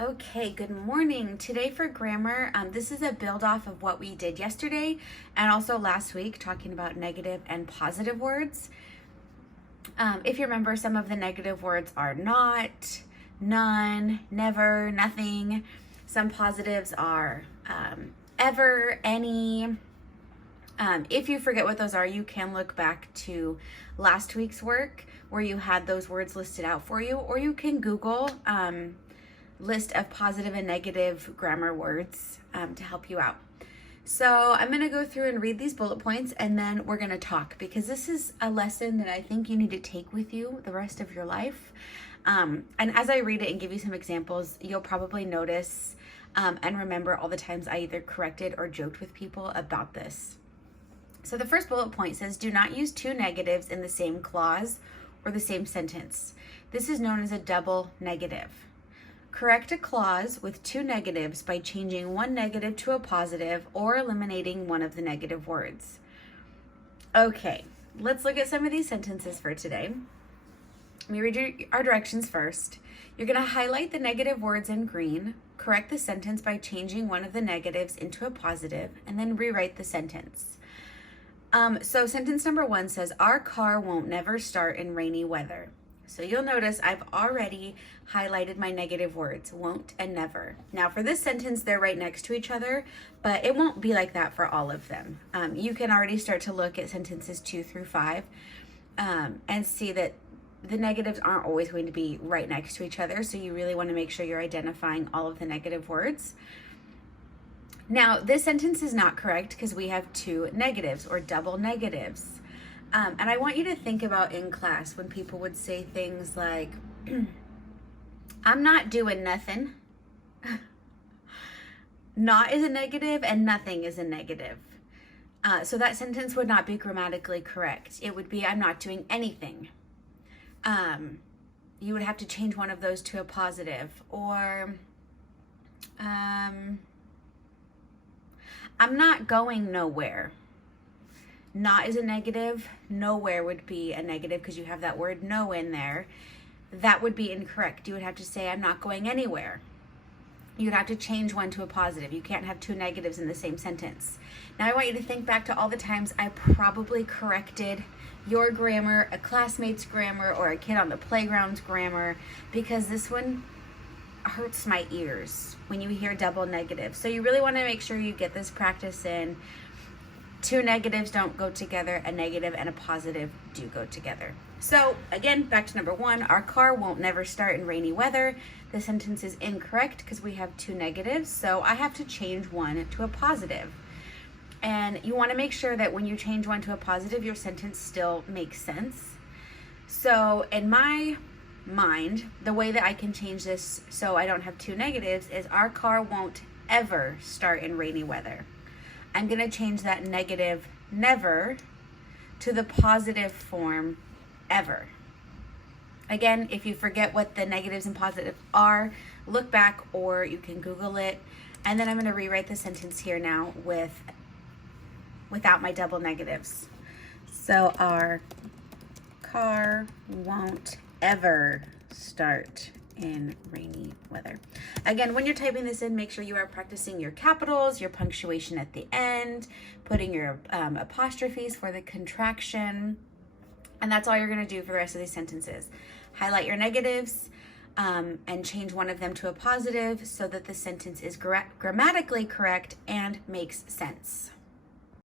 Okay, good morning. Today for grammar, this is a build off of what we did yesterday and also last week, talking about negative and positive words. If you remember, some of the negative words are not, none, never, nothing. Some positives are ever, any. If you forget what those are, you can look back to last week's work where you had those words listed out for you, or you can Google list of positive and negative grammar words to help you out. So I'm going to go through and read these bullet points, and then we're going to talk, because this is a lesson that I think you need to take with you the rest of your life. And as I read it and give you some examples, you'll probably notice and remember all the times I either corrected or joked with people about this. So the first bullet point says, do not use two negatives in the same clause or the same sentence. This is known as a double negative. Correct a clause with two negatives by changing one negative to a positive or eliminating one of the negative words. Okay, let's look at some of these sentences for today. Let me read our directions first. You're going to highlight the negative words in green, correct the sentence by changing one of the negatives into a positive, and then rewrite the sentence. So sentence number 1 says, our car won't never start in rainy weather. So you'll notice I've already highlighted my negative words, won't and never. Now for this sentence, they're right next to each other, but it won't be like that for all of them. You can already start to look at sentences 2 through 5 and see that the negatives aren't always going to be right next to each other. So you really want to make sure you're identifying all of the negative words. Now, this sentence is not correct because we have two negatives or double negatives. And I want you to think about in class when people would say things like, I'm not doing nothing. Not is a negative and nothing is a negative. So that sentence would not be grammatically correct. It would be, I'm not doing anything. You would have to change one of those to a positive. Or, I'm not going nowhere. Not is a negative. Nowhere would be a negative because you have that word no in there. That would be incorrect. You would have to say, I'm not going anywhere. You'd have to change one to a positive. You can't have two negatives in the same sentence. Now I want you to think back to all the times I probably corrected your grammar, a classmate's grammar, or a kid on the playground's grammar, because this one hurts my ears when you hear double negative. So you really want to make sure you get this practice in. Two negatives don't go together. A negative and a positive do go together. So again, back to number 1, our car won't never start in rainy weather. The sentence is incorrect because we have two negatives. So I have to change one to a positive. And you want to make sure that when you change one to a positive, your sentence still makes sense. So in my mind, the way that I can change this so I don't have two negatives is our car won't ever start in rainy weather. I'm going to change that negative never to the positive form ever. Again, if you forget what the negatives and positives are, look back or you can Google it. And then I'm going to rewrite the sentence here now without my double negatives. So our car won't ever start in rainy weather. Again, when you're typing this in, make sure you are practicing your capitals, your punctuation at the end, putting your apostrophes for the contraction. And that's all you're going to do for the rest of these sentences. Highlight your negatives and change one of them to a positive so that the sentence is grammatically correct and makes sense.